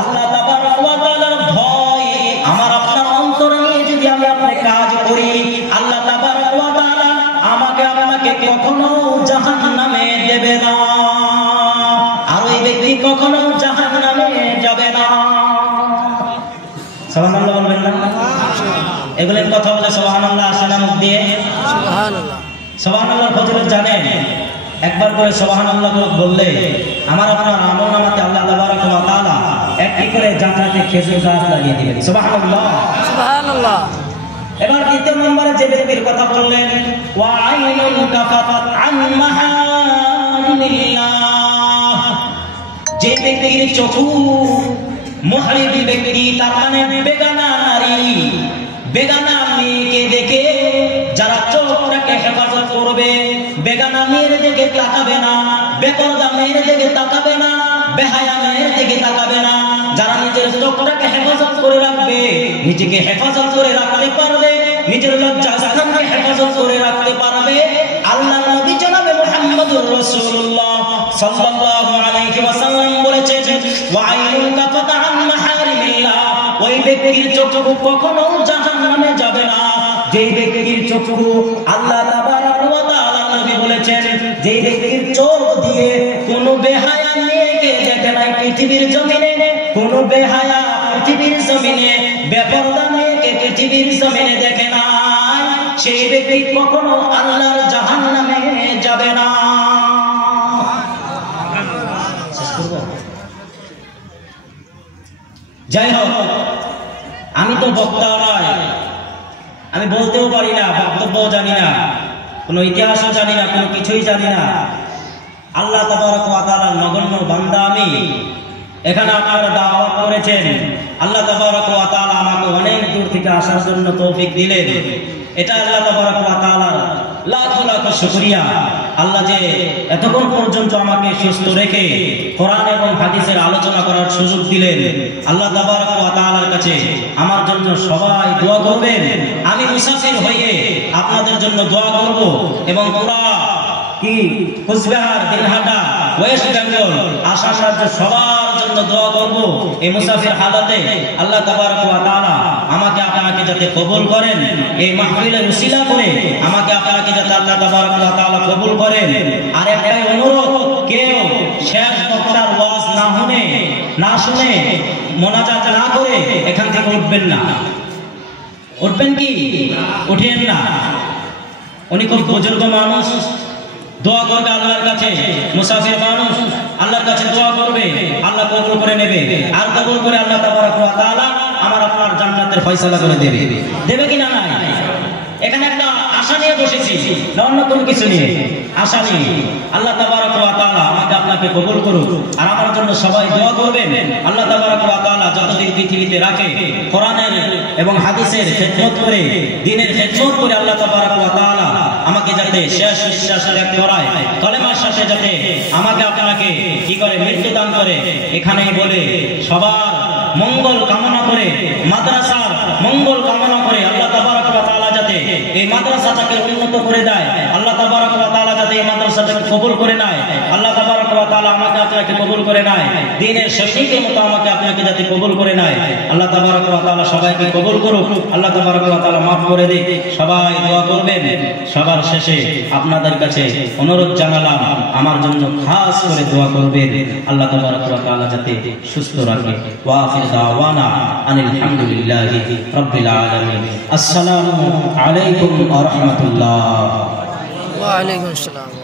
আল্লাহ তাবারক ওয়া তাআলার ভয় আমার আপনার অন্তরে নিয়ে যদি আমি আপনি কাজ করি, আল্লাহ তাবারক ওয়া তাআলা আমাকে আপনাকে কখনো জাহান্নামে দেবে না, আর ওই ব্যক্তি কখনো জাহান্নামে যাবে না। সুবহানাল্লাহ বলবেন না? এগুলোর কথা বলে সুবহানাল্লাহ আসে না মুখ দিয়ে? সুবহানাল্লাহ। সুবহানাল্লাহর ফজিলত জানেন? একবার করে সুবহানাল্লাহ বললে আমার আপনার আমলনামাতে আল্লাহ তাবারক ওয়া তাআলা একটি করে জান্নাতে খেজুর গাছ লাগিয়ে দিবেন। সুবহানাল্লাহ সুবহানাল্লাহ। এবার দ্বিতীয় নম্বরে যে ব্যক্তির কথা বললেন, ওয়া আইনুন কাফাত আন মাহারিমিল্লাহ, যে ব্যক্তির চক্ষু মুহরিম ব্যক্তি, তার মানে বেগানা নারী বেগানা মেয়েকে দেখে যারা চোখটাকে হেফাজত করবে, বেগানা মেয়ের দিকে তাকাবে না, বেপরদা মেয়ের দিকে তাকাবে না, বেহায়া মেয়ের দিকে তাকাবে না, যারা নিজের চোখটাকে হেফাজত করে রাখবে, নিজেকে হেফাজত করে রাখতে পারবে, নিজের লজ্জাস্থানকে হেফাজত করে রাখতে পারবে, আল্লাহ নবী জনাবে মুহাম্মদুর রাসূলুল্লাহ সাল্লাল্লাহু আলাইহি ওয়াসাল্লাম বলেছেন, ওয়া আইনুন কাফাত আন মাহারিমিল্লাহ, ওই ব্যক্তির চক্ষু কখনো জাহান্নামে যাবে না, যেই ব্যক্তির চক্ষু আল্লাহ তাবারক ওয়া তাআলা নবী বলেছেন, যেই ব্যক্তির চোখ দিয়ে কোনো বেহায়া মেয়েকে দেখে নাই পৃথিবীর জমিনে, কোনো বেহায়া পৃথিবীর জমিনে বেপরদা মেয়েকে পৃথিবীর জমিনে দেখে না, সেই ব্যক্তি কখনো আল্লাহর জাহান্নামে যাবে না। যাই হোক, আমি তো বক্তা নয়, আমি বলতেও পারি না, বক্তব্য জানি না, কোনো ইতিহাসও জানি না, কোনো কিছুই জানি না। আল্লাহ তাবারক ওয়া তাআলার নগণ্য বান্দা আমি। এখানে আপনারা দাওয়াত করেছেন, আল্লাহ তাবারক ওয়া তাআলা আমাকে অনেক দূর থেকে আসার জন্য তৌফিক দিলেন, এটা আল্লাহ তাবারক ওয়া তাআলার লাখ লাখ শুকরিয়া। আল্লাহ যে এতক্ষণ পর্যন্ত আমাকে সুস্থ রেখে কোরআন এবং হাদিসের আলোচনা করার সুযোগ দিলেন, আল্লাহ তাবারক ওয়া তাআলার কাছে আমার জন্য সবাই দোয়া করবেন। আমি মুসাফির হয়ে আপনাদের জন্য দোয়া করব এবং পুরা কুচবিহার, দিনহাটা, ওয়েস্ট বেঙ্গল, আসাম রাজ্য সবার জন্য দোয়া করব। এই মুসাফির হালাতে আল্লাহ তাবারক ওয়া তাআলা আমাকে আপনাকে যাতে কবুল করেন, এই মাহফিলের উসিলা করে আমাকে আপনাকে যাতে আল্লাহ তাবারক ওয়া তাআলা কবুল করেন। আর একটাই অনুরোধ, কেউ শেষ বক্তার ওয়াজ না শুনে মোনাজাত না করে এখান থেকে উঠবেন না। উঠবেন কি? উঠেন না। উনি খুব বুজুর্গ মানুষ, দোয়া করবে আল্লাহর কাছে, মুসাফির মানুষ আল্লাহর কাছে দোয়া করবে, আল্লাহ কবুল করে নেবে, আর কবুল করে আল্লাহ তাবারক ওয়া তাআলা আমার আপনার জান্নাতের ফয়সালা করে দেবে। দেবে কিনা? নাই। এখানে একটা আশা নিয়ে বসেছি, না অন্য কোনো কিছু নিয়ে, আশা নিয়ে। আল্লাহ তাবারক ওয়া তাআলা আমাকে আপনাকে কবুল করুক, আর আমার জন্য সবাই দোয়া করবেন। আল্লাহ তাবারক ওয়া তাআলা যতদিন পৃথিবীতে রাখে কোরআনের এবং হাদিসের খেদমত করে, দ্বীনের খেদমত করে আল্লাহ তাবারক ওয়া তাআলা আমাকে যাতে শেষ নিঃশ্বাস ত্যাগ করায়, কলেমার সাথে যাতে আমাকে আপনাকে কি করে মৃত্যু দান করে, এখানেই বলে সবার মঙ্গল কামনা করে, মাদ্রাসার মঙ্গল কামনা করে আল্লাহ তাবারক ওয়া তাআলা যাতে এই মাদ্রাসাটাকে উন্নত করে দেয়, আল্লাহ তাবারক ওয়া তাআলা যাতে এই মাদ্রাসাটাকে কবুল করে নেয়, আল্লাহ তাবারক ওয়া তাআলা আমাকে আপনাকে কবুল করে নেয়, দ্বীনের সঠিকের মতো আমাকে আপনাকে যাতে কবুল করে নেয়। আল্লাহ তাবারক ওয়া তাআলা সবাইকে কবুল করুক, আল্লাহ তাবারক ওয়া তাআলা মাফ করে দিক। সবাই দোয়া করবেন। সবার শেষে আপনাদের কাছে অনুরোধ জানালাম, আমার জন্য খাস করে দোয়া করবেন, আল্লাহ তাবারক ওয়া তাআলা যাতে সুস্থ রাখে। ওয়া আখিরু দাওয়ানা আনিল হামদুলিল্লাহি রাব্বিল আলামিন। আসসালামু আলাইকুম ওয়া রাহমাতুল্লাহ। ওয়া আলাইকুম আসসালাম।